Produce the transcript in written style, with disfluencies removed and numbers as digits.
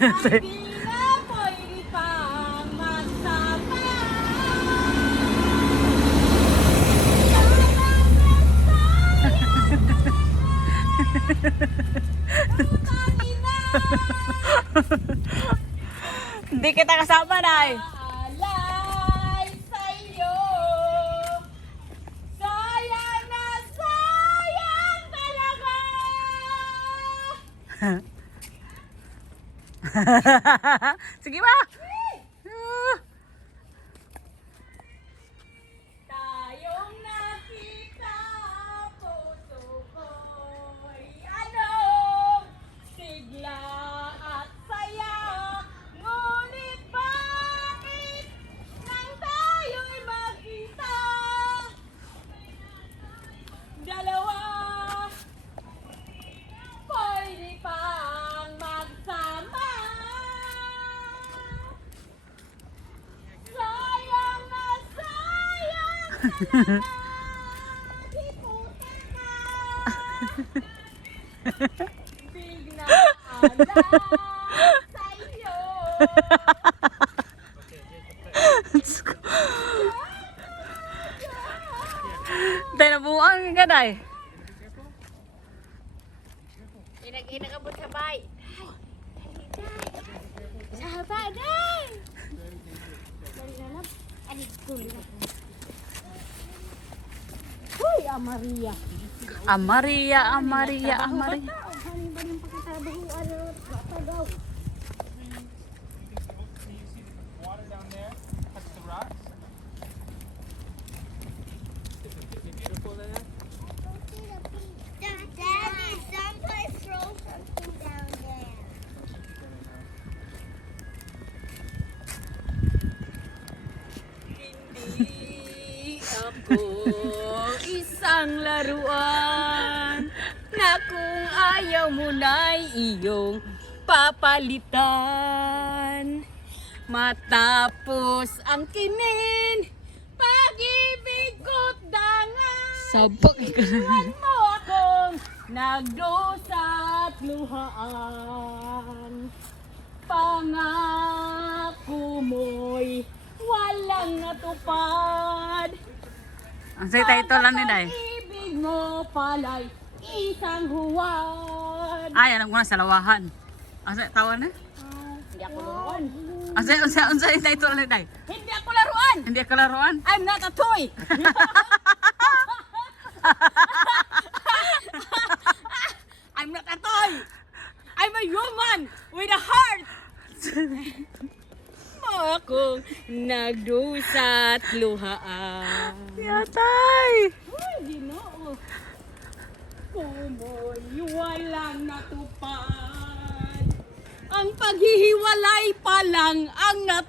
Hindi na pwede pang magsama. Hindi kita kasama, Nay. Alay sa'yo. Sayang na sayang talaga. Sige ba? Tayong nakita, puso ko'y ano, sigla at saya. Ngunit bakit nang tayo'y magkita? Dalawa, pwede pang magsama. Sayang na sayang talaga. Di puta ka. Biglaan lang sa'yo. Tayo nabuang ka, Nay. Inag-abot sabay. Sabay, day! Dali na lang. Ani, tuloy na. Uy, Amaria. Amaria, Amaria, Amaria. Hani ba yung pagkatabaho? Ano, tagaw. Water down there, touch the rocks. Is it beautiful there? Daddy, somebody throw something down there. Hindi ako isang laruan na kung ayaw mo na'y iyong papalitan. Matapos ang kinin, pag-ibig ko't dangan. Sabak ka. Iwan mo akong nagdusa't luhaan. Pangako mo'y walang natupad. Ang say title lang ni Nay. Pag-ibig mo pala'y isang huwad. Ay, alam ko na, salawahan. Ang say, tawa na? Hindi ako laruan. Ang say title ni Nay. Hindi ako laruan. Hindi ako laruan. I'm not a toy. I'm not a toy. I'm a human with a heart. Akong nagdusa't luhaan. Yatay! Ay, Ginoo. Kumo'y walang natupad. Ang paghihiwalay pa lang ang natupad.